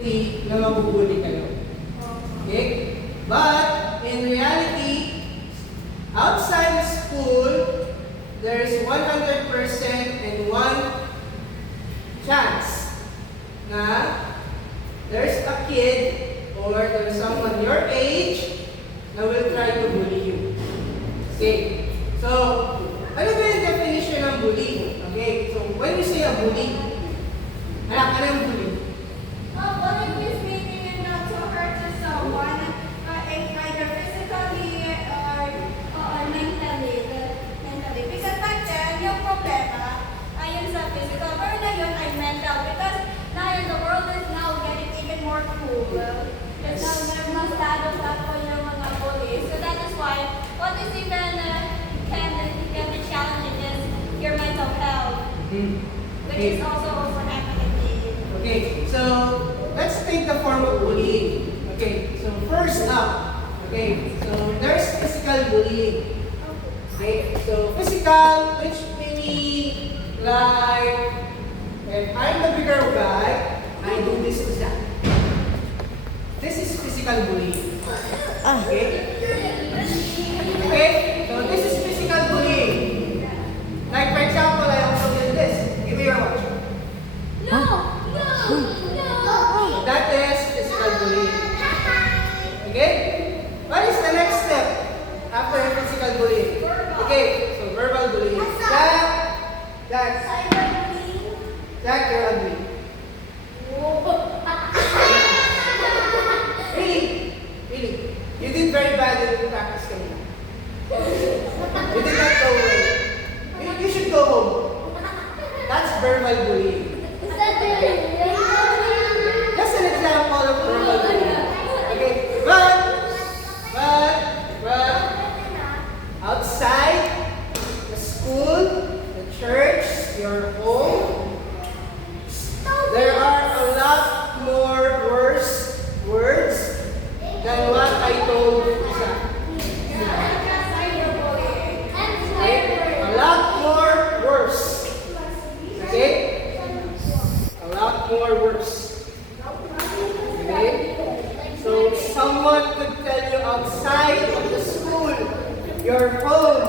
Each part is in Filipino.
na mabubuli kayo. Okay? But, in reality, outside school, there's 100% and 1 chance na there's a kid or there's someone your age na will try to bully you. Okay? So, ano ba yung definition ng bully? Okay? So, when you say a bully, ano yung bully? Bullying is meaning not to hurt someone, either physically or mentally. Because back then, yung problema, ayun sa physical, pero ngayon ay mental. Because now the world is now getting even more cool. Because now there's no status ako yung mga bullies. So that is why, what is even can be challenging is your mental health, which is also happening. Okay, so let's take the form of bullying. Okay, so first up, okay, so there's physical bullying. Okay, so physical, which meaning like, if I'm the bigger guy, I do this to that. This is physical bullying. Okay? Okay, so this is physical bullying. Like for example, I also did this. Give me your watch. That is physical bullying. Okay? What is the next step after physical bullying? Okay, so verbal bullying. Jack, you're ugly. Really? You did very bad in practice kanina. You did not go away. You should go home. That's verbal bullying. Just an example of verbal bullying. Okay, but outside the school, the church, your home, there are a lot more worse words than what I told Isa. Okay? A lot more worse. Okay? A lot more worse. Okay? So someone could tell you outside of the school, your home,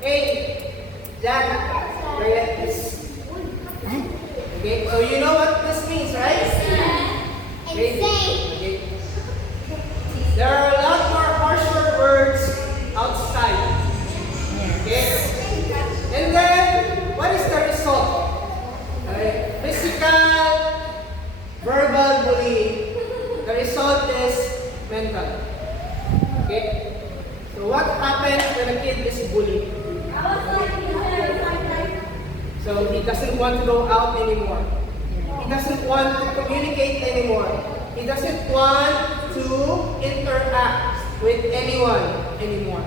hey, Jack, you're like this. Okay? So you know what this means, right? Okay? Okay. There are a lot more harsher words outside. Okay? And then, what is the result? Okay? Physical, verbal bullying. The result is mental. Okay? So what happens when a kid is bullied? So he doesn't want to go out anymore. He doesn't want to communicate anymore. He doesn't want to interact with anyone anymore.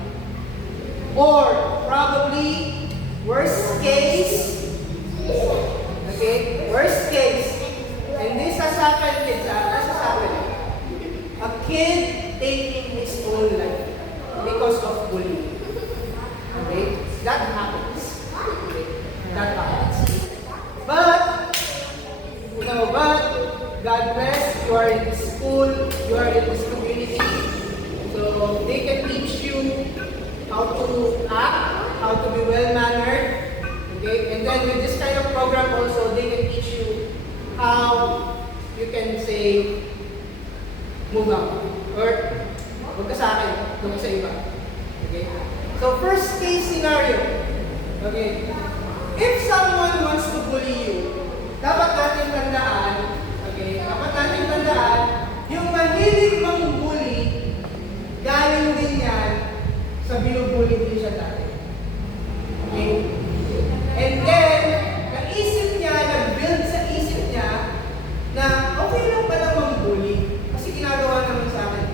Or probably, worst case, okay, worst case, and this has happened, kids, this has happened. A kid taking his own life because of bullying. Okay? That happens. Okay? That happens. But God bless, you are in this school, you are in this community, so they can teach you how to act, how to be well-mannered, okay? And then with this kind of program also, they can teach you how you can say, move on, or huwag ka sa akin, doon ka sa iba. Okay? So first case scenario, okay? If someone wants to bully you, dapat natin tandaan, okay, dapat natin tandaan, yung mahilig mang-bully, galing din yan sa binubully din siya dati. Okay? And then, naisip niya, nag-build sa isip niya, na okay lang pala mang-bully, kasi ginagawa naman sa akin.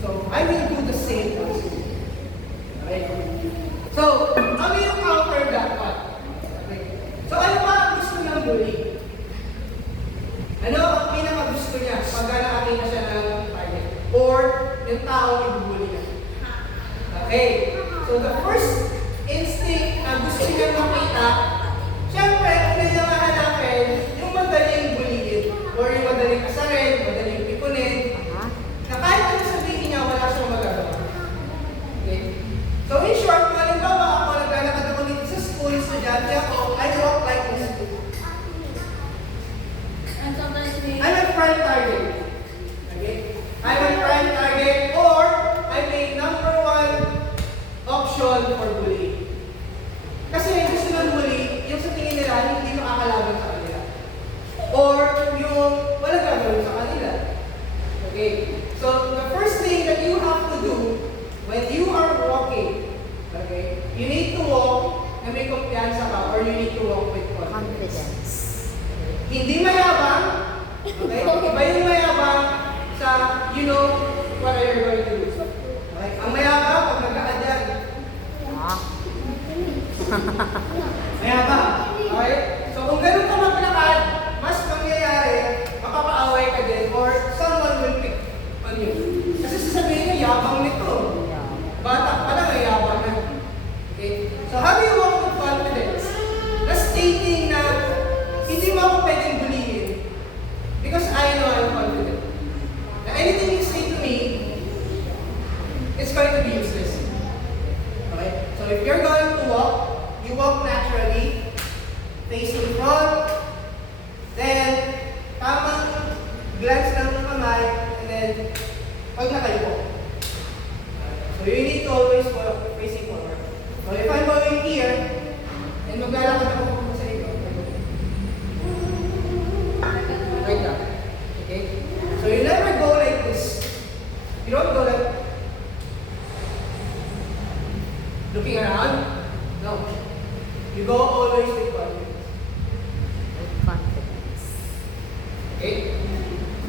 So, I will do the same also. Okay? So, ano yung counter dapat? Okay. So, ano ba ang gusto ng bully? Ano ang pinaka-gusto niya pag nakakita siya ng target? Or yung taong ibubuli niya? Okay. So, the first instinct na gusto niya makita, syempre, una niya mahanapin yung madaling buliin or yung madaling asarin Hindi mayabang. Okay? Iba yung mayabang sa you know what are you going to do. Okay? Ang mayabang, pag nagkaad yan. Mayabang. Okay? So kung ganun ka maglakad, mas mangyayari, mapapaaway ka din or someone will pick on you. Kasi sasabihin niya, yabang nito. Bata pa lang, ay yabang na. Okay? So how do you walk with confidence? Na stating na hindi mo ako pwedeng bulihin because I know I'm confident. Na anything you say to me, it's going to be useless. Okay? So if you're going to walk, you walk naturally, facing front, then tamang glance lang ng kamay, and then pag nakayupo. So you need to always walk facing forward. So if I'm going here, and maglalakad ako pupunta sa inyo, like that. Okay? So you never go like this. You don't go like looking around. No. You go always with confidence. Okay?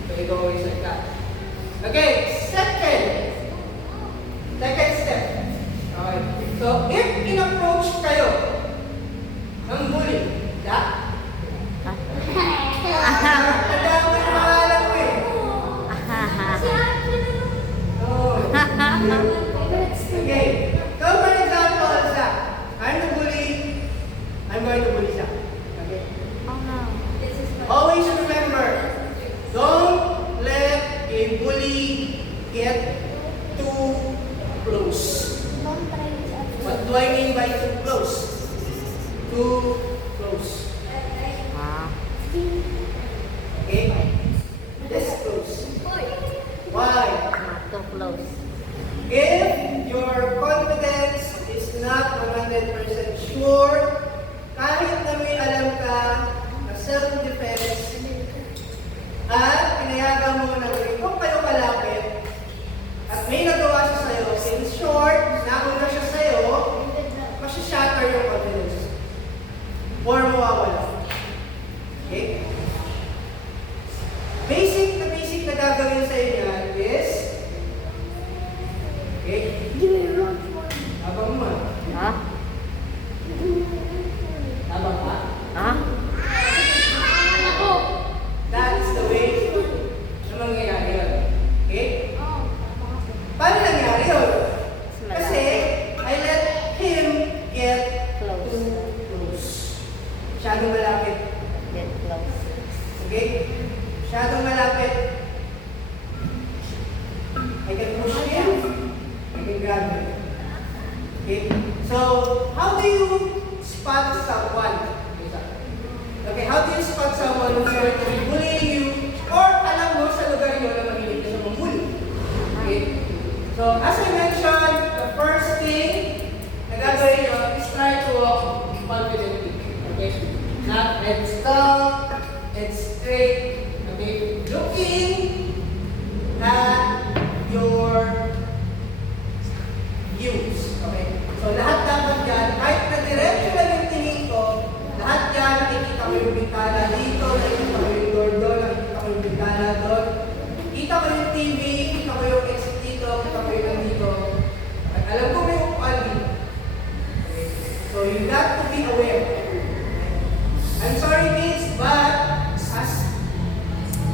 So you go always like that. Okay, second step. Okay. So if in-approach kayo ng bully, tanda mo yung pangalan mo eh. No. Okay. So for example, Zach, I'm the bully. I'm going to bully Zach. Okay? Always remember, don't let a bully get too close. What do I mean by too close? Too close. Okay? This close. Why? If your confidence is not 100% sure, kahit na may alam ka na self-defense, at pinayagan mo na kung kayo kalapit, at may nagawa siya sa'yo, in short, nauna siya sa'yo, masya-shatter yung confidence. Or mawawala. Okay? Basic na gagawin sa'yo niyan is, okay? Habang mo. Habang ka? That is the way na mangyayari yun. Okay? Paano nangyari yun? Kasi, I let him get too close. Masyadong malapit. Okay? Masyadong malapit. I can push him. I can grab him. Okay? So, how do you spot someone? Okay, how do you spot someone who's going to be bullying you or alam mo sa lugar nyo na mahilig na siya mambully? Okay? So, as I mentioned, the first thing na gagawin nyo is try to walk confidently. Okay? Not head stuck, head straight. Okay? Looking at your views. Okay? So, lahat dapat yan, kahit na diretso lang yung tingin ko, lahat yan, nakikita ko yung bintana dito, nakikita ko yung door doon, nakikita ko yung bintana doon, kita ko yung TV, kita ko yung exit dito, kita ko yung nandito. At alam ko may upuan dito. Okay? So you got to be aware. I'm sorry kids, but as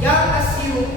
young as you,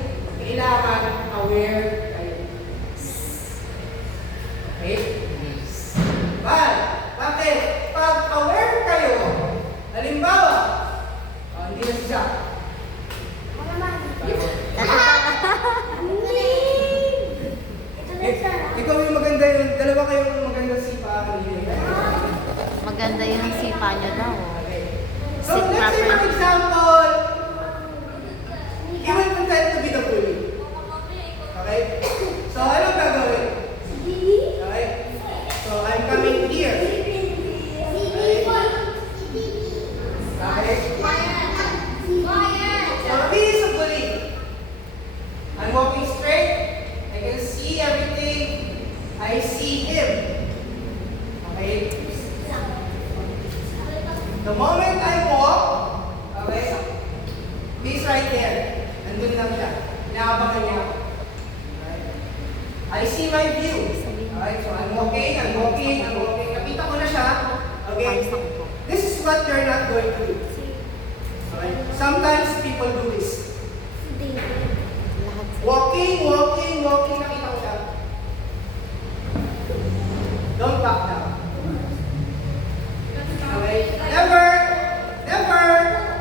inaabangan niya ako. Okay? I see my view. Okay, so I'm walking. Nakita ko na siya. Okay? This is what you're not going to do. Okay? Sometimes people do this. Walking, nakita ko siya. Don't back down. Okay? Never,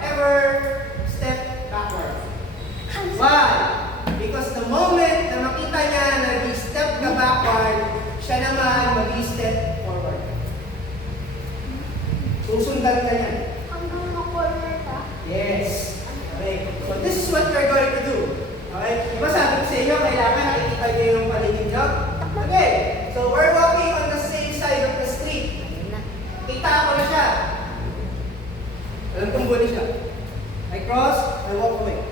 ever step backward. Why? Because the moment na makita niya na step ka backward, siya naman mag-step forward. Susundan ka niya. Yes. Okay. So this is what we're going to do. Okay? Diba sabi ko sa inyo, kailangan nakikita niyo yung paligid niyo? Okay. So we're walking on the same side of the street. Kita ko na siya. Alam kong buli siya. I cross, I walk away.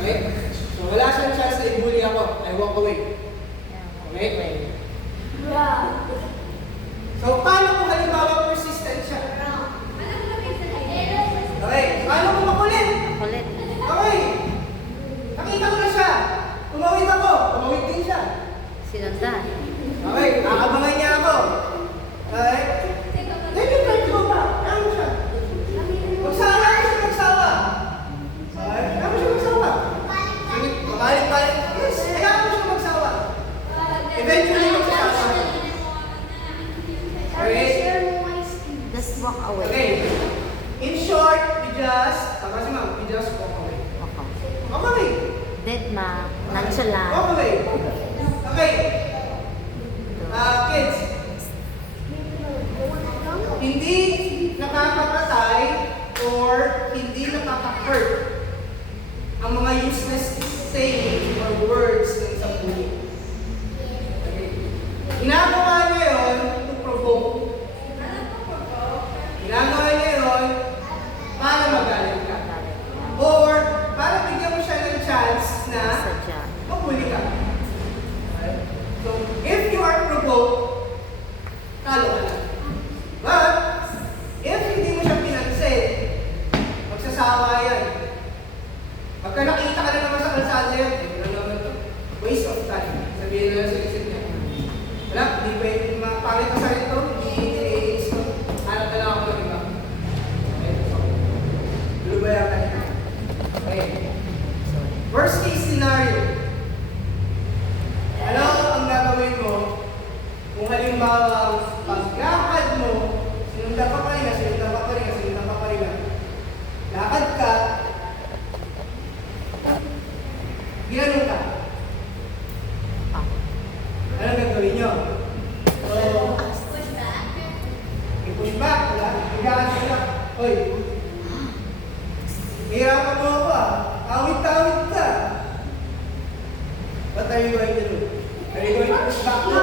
Okay? So wala siyang chance na ibuli ako. I walk away. Okay? So paano kung halimbawa persistent siya? Okay, paano kung makulit? Okay. Nakita ko na siya. Tumawid ako. Tumawid din siya. Sinundan. Okay, aabangan niya ako. Okay? Then you try to go back. Kaya mo siya. Magsawa ko siya magsawa. Okay? Kaya mo siya magsawa. Mabalik-balik. Yes, kaya mo siya magsawa. Eventually, magsasawa. Okay? Just walk away. Okay. In short, we just, tama si ma'am, we just walk away. Walk away. Dead na. Nonchalant. Walk away. Okay. Kids, hindi nakakapatay or hindi nakaka-hurt ang mga useless saying or words ng isang bully. Okay. Ginagawa niya yun to provoke. Ginagawa niya yun para magalit ka. Or para bigyan mo siya ng chance na Sadya. maghuli ka. Okay? So, if you are provoked, talo ka na. But, if hindi mo siya pinansin, magsasawa yan. Pagka nakita ka na naman sa kalsada yan, ano naman to? Waste of time. Sabihin na lang sa isip niya. Wala, hindi pa yung pangit na sa rito, hindi niliinis ko. Hanap na lang ako ng iba. Okay, so, lulubayan ka niya. Okay. Worst case scenario. Ano ang gagawin mo kung halimbawa paglakad mo, sinundan ka pa rin, lakad ka, ginanong ka. Ano gagawin nyo? So, i-push back, wala? Bigyan ka. Hoy, hirapan mo ako ah. Awit-awit ka. What are you going to do? Are you going to push back mo?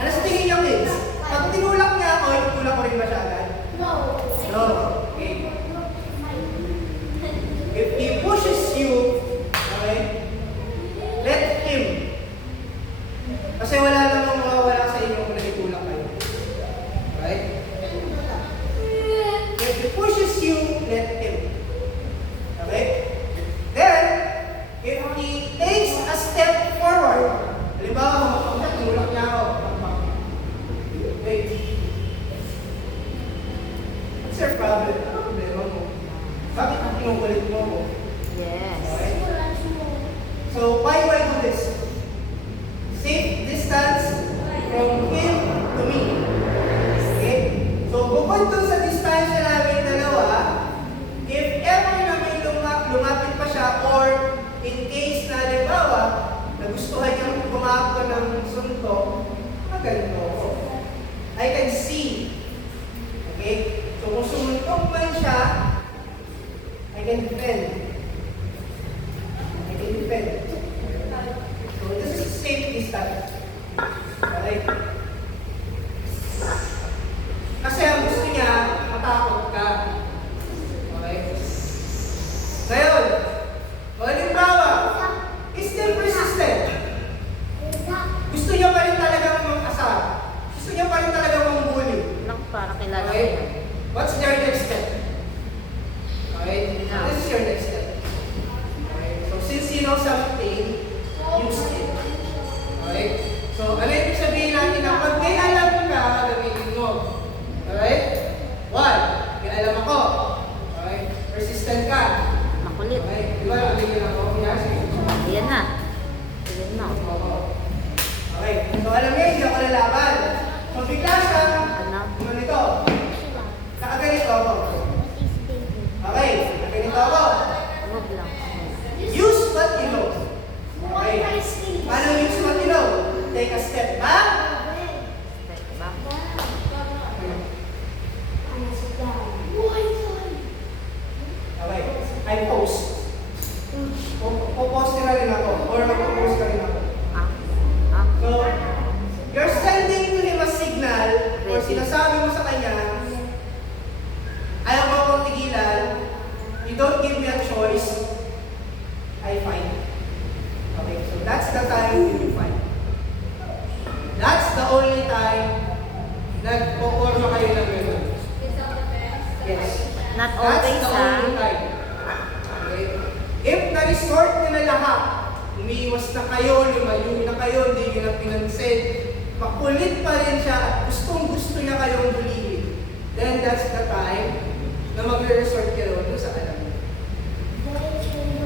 Ano sa tingin niyo, kids? Pag tinulak niya ako, itutulak ko rin ba siya agad? No. Okay. If he pushes you, okay, let him. Kasi wala namang mawawala sa inyo kung nagtulak kayo. Right? If he pushes you, let him. Okay? Then, if he takes a step forward, halimbawa, tinulak niya ako. Wait. What's your problem? Ano problema mo? Bakit ang kinukulit mo ko? Yes. Okay? So, why do I do this? Safe distance from him to me. Okay? So, bukod dun sa distansya namin dalawa, if ever na may lumapit pa siya or in case na halimbawa, nagustuhan niyang gumako ng suntok, magaling ako. I can see. Okay? So, kung sumuntok man siya, I can defend. So, this is safe distance. Okay? Kasi ang gusto niya, matakot ka. Okay? Ngayon, halimbawa, is still persistent. Gusto niya pa rin talagang mag-asar. Gusto niya pa rin talagang mambuli. Naku, parang kilala ko Okay? yan. What's their next step? alam ako. Okay? Persistent ka. Makulit. Okay? Di ba, naligyan ako? Yes. Ayan na. Ayan na. Oo. Okay. So, alam niya, hindi ako lalaban. So, bigla siya, Ano? ganito. Nakaganito ako. Okay. Nakaganito ako. Huwag lang. Use what you know. Okay. Paano use what you know? Take a step back. Step back. Okay. I pose. Pupose na rin ako. Or mag-pose ka rin ako. Ah. Ah. So, you're sending to him a signal or sinasabi mo sa kanya, ayaw mo akong tigilan, you don't give me a choice, I fight. Okay, so that's the time you fight. That's the only time nagpo-forma kayo ng gano'n. Yes. Not That's always, the ha? only time. Okay? If na-resort nyo na lahat, umiiwas na kayo, lumayo na kayo, hindi nyo na pinansin, makulit pa rin siya at gustong-gusto niya kayong bulihin, then that's the time na magre-resort kayo doon sa alam niyo.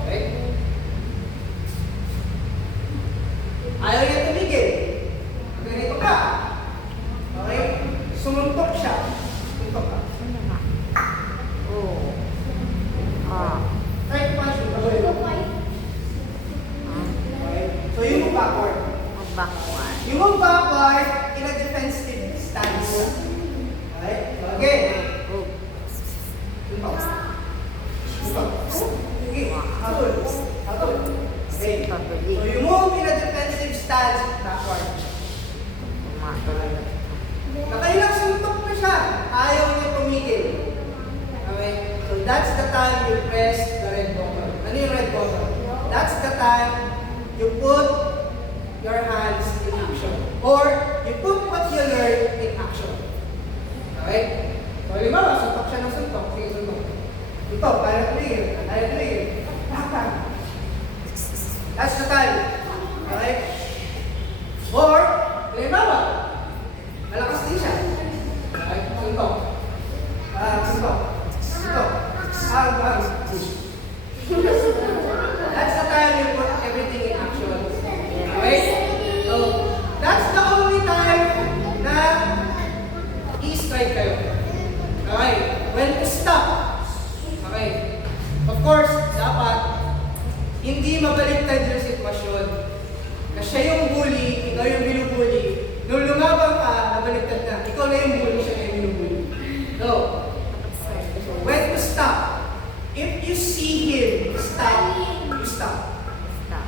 Okay? Ayaw niya tumigil. Ganito ka. Okay? Sumuntok siya. Sumuntok ka. Ano nga? Oh. Ah. Right punch mo. Okay? So you move backward. Backward. You move backward in a defensive stance. Okay? So again. Oh. Suntok. Suntok. Okay. Hatol. Hatol. Okay. So you move in a defensive stance backward. Tumatalo. Nakailang suntok na siya. Ayaw niya tumigil. Okay? So that's the time you press the red button. Ano yung red button? That's the time you put your hands in action. Or you put what you learned in action. Okay? So halimbawa, suntok siya ng suntok. Sige, suntok. Suntok, kaya tumigil. Kaya tumigil. Takpan. That's the time. Okay? Or, halimbawa, malakas din siya. Okay? Suntok. Suntok. Suntok. That's the time you put everything in action. Okay? So, that's the only time na i-strike kayo. Okay? When to stop. Okay? Of course, dapat hindi mabaliktad yung sitwasyon. Na siya yung bully, ikaw yung binubully. Nung lumabang ka, nabaliktad na. Ikaw na yung bully, siya na yung binubully. No. When to stop. If you see him stop, you stop. Stop.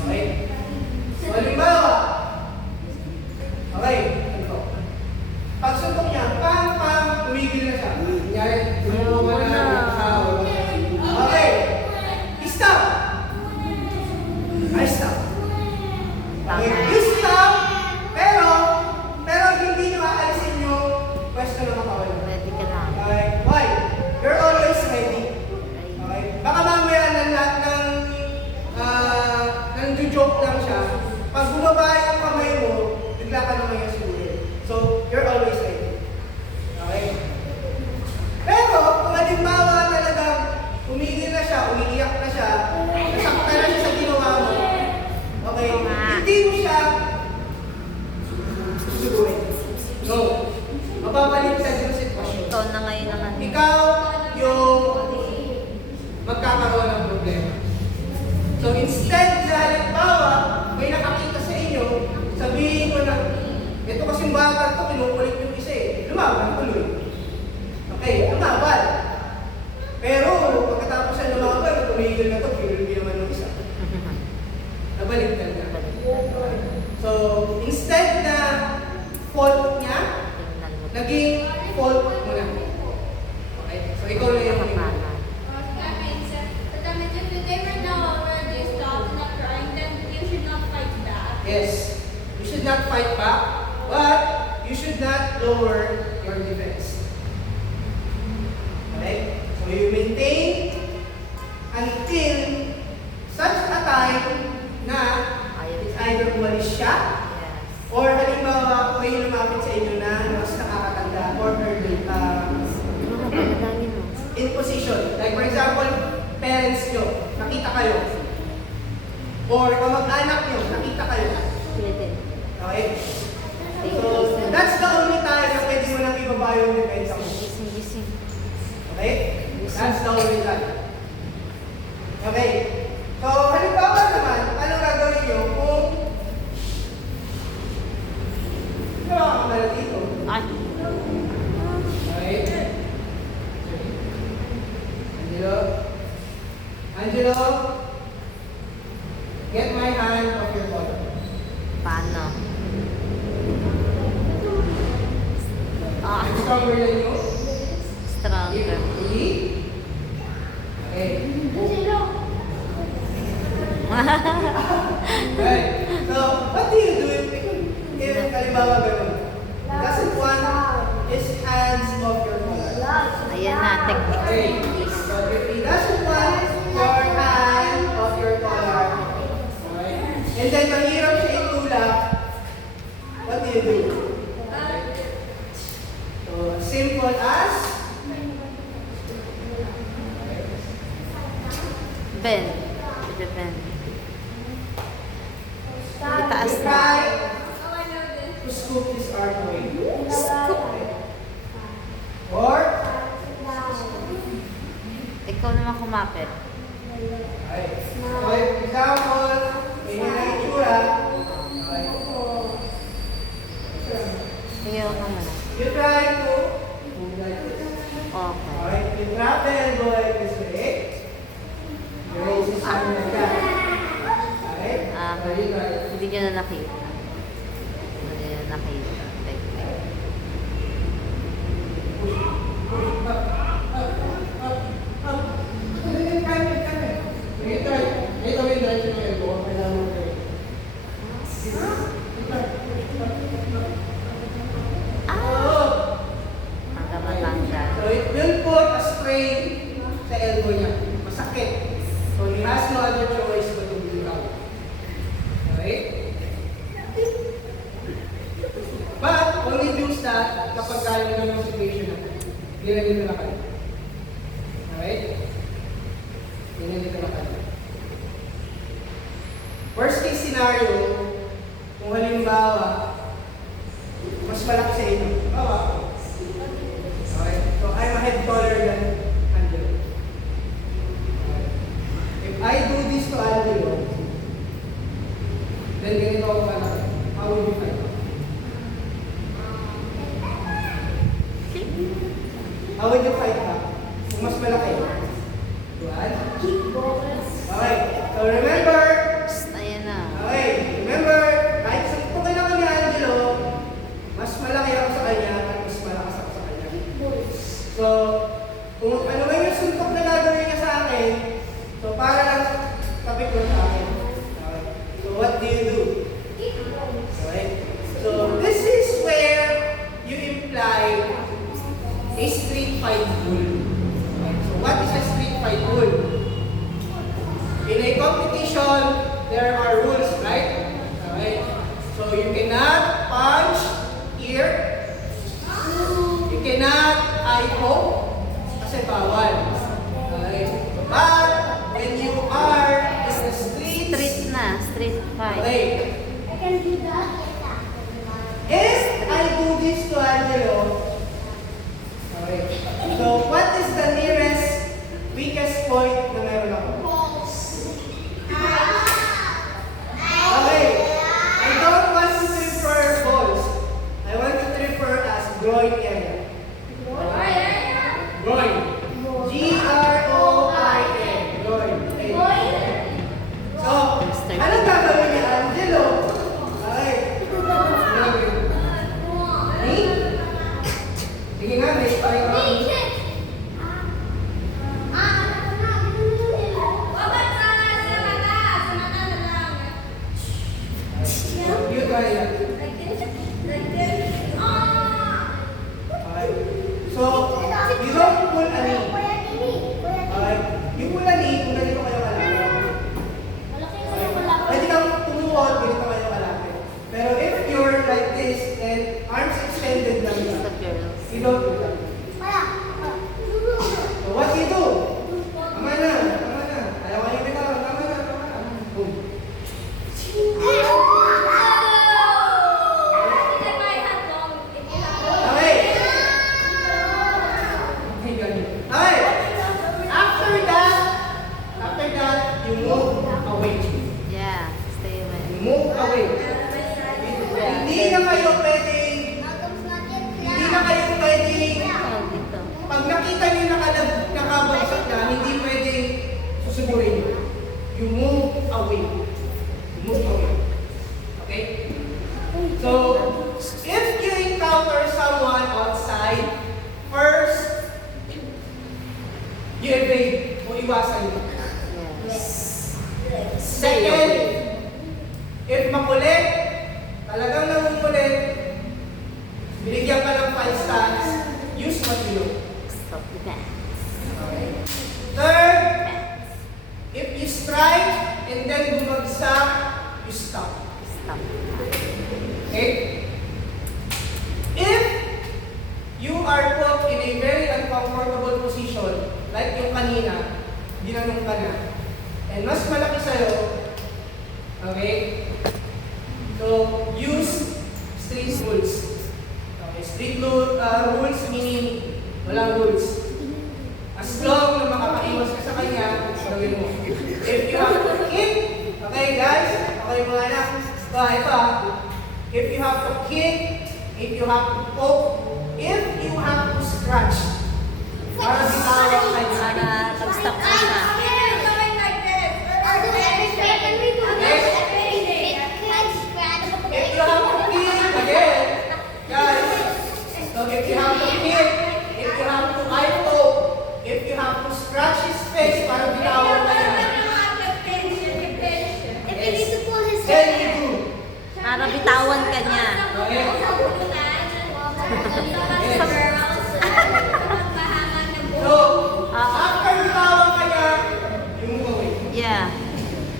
Okay? So, halimbawa, okay, ito. Pag suntok niya, pang, tumigil na siya. Kunyari, tulungan na yung tao. Okay. Stop! I stop. Okay, you stop, pero hindi nyo aalisin yung pwesto ng makawalan. Ready ka na. Okay, why? You're always ready. Okay? Baka mamaya nang joke lang siya. Pag bumaba yung kamay mo, bigla ka naman yung siguro. So, you're always ready. Okay? Pero, kung halimbawa talagang umigil na siya, umiiyak na siya, nasaktan na siya sa ginawa mo, okay? Hindi mo siya susugurin. No. Mababaliktad yung sitwasyon. Ikaw na ngayon naman. Ikaw yung magkakaroon ng problema. So instead na halimbawa, may nakakita sa inyo, sabihin mo na, ito kasing bata ito, kinukulit yung isa eh. Lumaban tuloy. Okay, lumaban. Pero pagkatapos siya lumaban, tumigil na ito, pinulbi naman ng isa. Nabaliktad na. So instead na fault niya, Tingnan mo. naging fault mo na. Okay? So, ikaw na yung Kapana. That means if they were now already stopped not crying, then you should not fight back. Yes. You should not fight back, but you should not lower your defense. Okay? So, you maintain until such a time na it's either umalis siya, Yes. or halimbawa, may lumapit sa inyo na mas nakakatanda or elderly, Dami mo. In position. Like for example, parents nyo, nakita kayo. Or kamag-anak nyo, nakita kayo. Pwede. Okay? So, that's the only time na pwede mo nang ibaba yung depensa mo. Gising, gising. Okay? That's the only time. Okay? So, halimbawa naman, ano gagawin nyo kung wala kang kamala dito? Ay. Okay? Angelo? Angelo? Get my hand off your collar. Paano? Ah, Stronger than you? stronger. Really? Okay. Right. So, what do you do if halimbawa ganun? Doesn't one is hands off your collar? Ayan na, technique. Okay. So, if he doesn't want your hand off your collar, okay, and then mahirap siya itulak, what do you do? So, as simple as Bend. Pwede bend. Itaas you na. try to scoop his arm away. Or, Ikaw naman kumapit. okay. So, example, ganyan ang itsura. Okay. Ikaw naman. You try to move like this. Okay. Alright, you grab the elbow like this way. You raise his arm like that. Alright? Ah, So you try it. hindi nyo na nakita. Hindi nyo na nakita. Technique. You try. Ito yung direction ng elbow. Kailangan mo kayo. Oh! Hanggang matanggal. So it will put a strain sa elbow niya. Masakit. So he has no other choice but to do that. Okay? But only use that kapag kaya mo ng situation na ginagin na kayo. Okay? Ginagin na kayo. Worst case scenario, kung halimbawa, mas malaki sa inyo. Bawa. Okay? So I'm a head taller than Angelo. Okay. If I do this to Angelo, then ganito ako malaki. How would you fight? How would you fight back? Kung mas malaki. Diyan? Okay. So remember, Ayan na. okay, remember, kahit suntukin ako ni Angelo, mas malaki ako sa kanya at mas malakas ako sa kanya. So, kung ano man yung suntok na gagawin niya sa akin, so para lang kapit ko sa akin. Okay. So what do you do? Okay. So this is where you imply a street fight rule. Okay. So what is a street fight rule? In a competition, there are rules, right? Okay. So you cannot punch here. You cannot eye poke kasi bawal. Okay. But when you are in the streets, Street na. Street fight. okay. If I do this to Angelo, okay. So what is the nearest weakest point na meron ako? Okay. I don't want you to refer balls. I want you to refer as groin area. Groin. G-R-O-I-N. Groin. Okay. So, anong gagawin ni Angelo? Okay. Knee? Sige nga, may try ko. You try that. Okay. So, you don't pull a knee. Okay. You pull a knee kung ganito kayo kalapit. Pwede kang tumuot, ganito kayo kalapit. Pero if you're like this and arms extended lang It's yan, the girls. you don't do that. susuburin nyo. You move away. You move away. Okay? So, if you encounter someone outside, first, you evade o iwasan nyo. Yes. Second, if makulit, talagang nangungulit, binigyan ka ng 5 stars, use what you know. Stop the dance. Third, if you strike and then bumagsak, you stop. Stop. Okay? If you are put in a very uncomfortable position, like yung kanina, ginanong ka na, and mas malaki sa'yo, okay? So, use street rules. Okay, street rules meaning walang rules. As long na makakaiwas ka sa kanya, gawin mo. If you have to kick, okay guys, okay mga anak, ito if you have to kick, if you have to poke, if you have to scratch, para bitawan ka niya. Para pag-stop ka siya. If you have to kick, again, guys, so if you have to kick, if you have to eye poke, if you have to scratch his face para bitawan ka niya, then you do. Para bitawan ka niya. Okay? So, after bitawan ka niya, you move away. Yeah.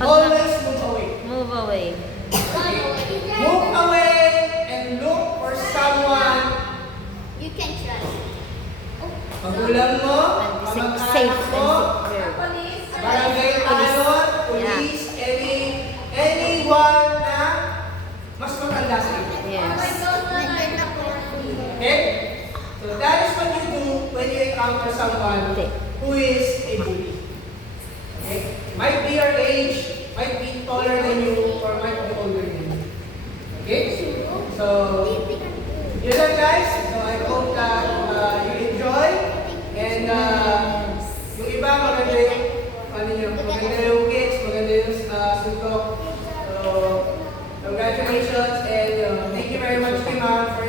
Always move away. Move away. Move away and look for someone. You can trust. Magulang mo, Safe kamag-anak and mo, secure. barangay pilot, police, anyone na mas matanda sa iyo. Yes. Okay? So that is what you do when you encounter someone who is a bully. Okay? Might be your age, might be taller than you, or might be older than you. Okay? So, yun lang guys. So I hope that you enjoy. And yung iba maganda yung, maganda yung kids, maganda yung suntok. So, congratulations and thank you very much, Kimar, for